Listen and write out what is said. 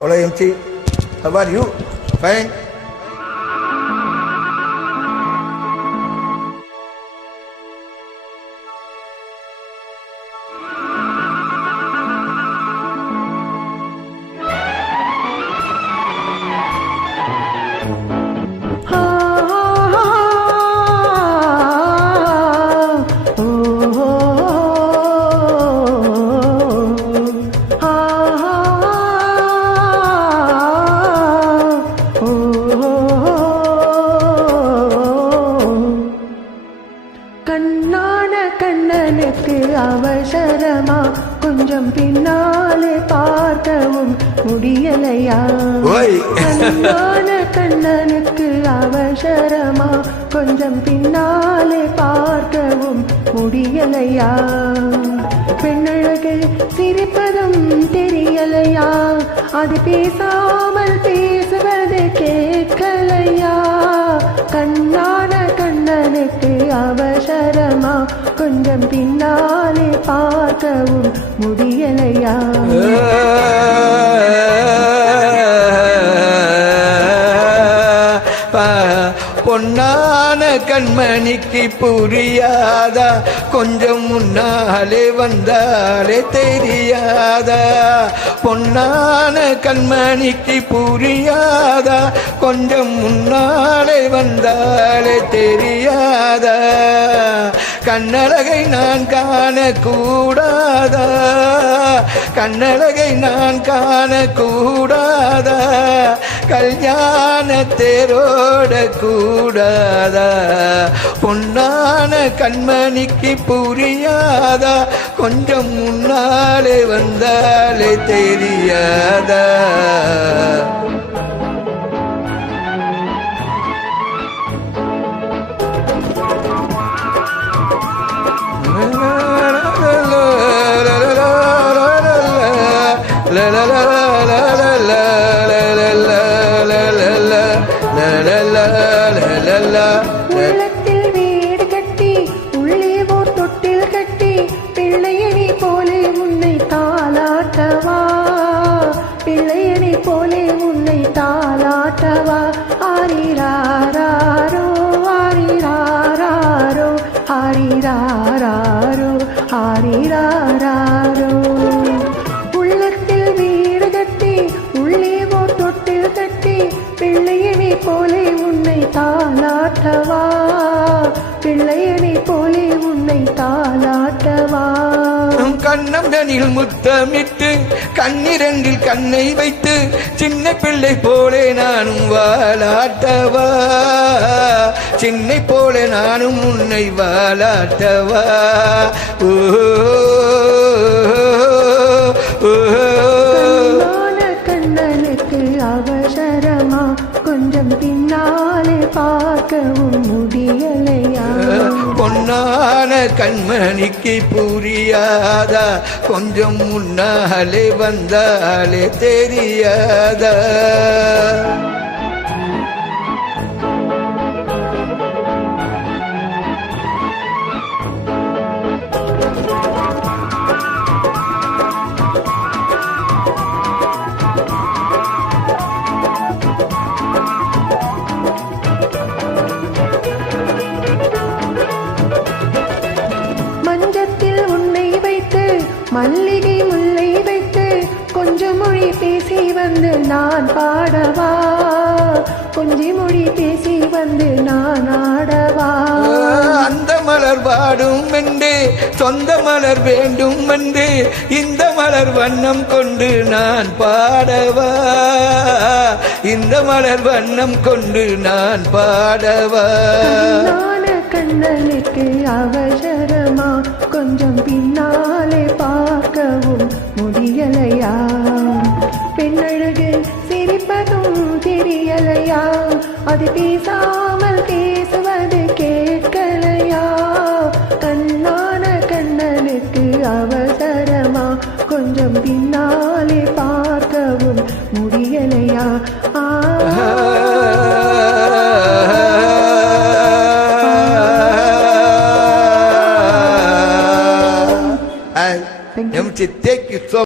Hello MC, how are you? Fine. கண்ணான கண்ணனுக்கு அவசரமா கொஞ்சம் பின்னாலே பார்க்கவும் முடியலையா? கண்ணான கண்ணனுக்கு அவசரமா கொஞ்சம் பின்னாலே பார்க்கவும் முடியலையா? பெண்ணழகு சிரிப்பதும் தெரியலையா? அது பேசாமல் பேசுவது கேட்கலையா? கண்ணான கண்ணனுக்கு அவசரமா கொஞ்சம் பின்னாலே பார்க்கவும் முடியலையா? பொன்னான கண்மணிக்கு புரியாதா? கொஞ்சம் முன்னாலே வந்தாலே தெரியாதா? பொன்னான கண்மணிக்கு புரியாதா? கொஞ்சம் முன்னாலே வந்தாலே தெரியாதா? கண்ணழகை நான் காணக்கூடாதா? கண்ணழகை நான் காணக்கூடாதா? கல்யாண தேரோட கூடாதா? பொன்னான கண்மணிக்கு புரியாதா? கொஞ்சம் முன்னாலே வந்தாலே தெரியாதா? உள்ளத்தில் வீடு கட்டி உள்ளே ஓர் தொட்டில் கட்டி பிள்ளையணி போலே உன்னை தாலாட்டவா? பிள்ளையணி போலே உன்னை தாலாட்டவா? ஆரிராரோ ஆரிராரோ ஆரிராரோ ஆரிராரோ. உள்ளத்தில் வீடு கட்டி உள்ளே ஓர் தொட்டில் கட்டி பிள்ளையணி போலே உன்னை தாலாட்டவா? பிள்ளையணி போலே உன்னை தாலாட்டவா? கண்ணம்தனில் முத்தமிட்டு கண்ணிரண்டில் கண்ணை வைத்து சின்ன பிள்ளை போலே நானும் வாலாட்டவா? சின்ன போலே நானும் உன்னை வாலாட்டவா? ஓ கண்ணனுக்கு அவசரமா கொஞ்சம் பின்னாலே பார்க்கவும் முடியலையா? பொன்னான கண்மணிக்கு புரியாதா? கொஞ்சம் முன்னாலே வந்தாலே தெரியாதா? மஞ்சத்தில் உன்னை வைத்து மல்லிகை முல்லை வைத்து கொஞ்சம் மொழி பேசி வந்து நான் பாடவா? கொஞ்சி மொழி பேசி வந்து நான் ஆடவா? அந்த மலர் வாடும் என்று சொந்த மலர் வேண்டும் என்று இந்த மலர் வண்ணம் கொண்டு நான் பாடவா? இந்த மலர் வண்ணம் கொண்டு நான் பாடவா? கண்ணனுக்கு அவசரமா கொஞ்சம் பின்னாலே பார்க்கவும் முடியலையா? பெண்ணழகு சிரிப்பதும் தெரியலையா? அது பேசாமல் பேசுவது கேட்கலையா? கண்ணான கண்ணனுக்கு அவசரமா கொஞ்சம் பின்னாலே பார்க்கவும் முடியலையா? MC, take you so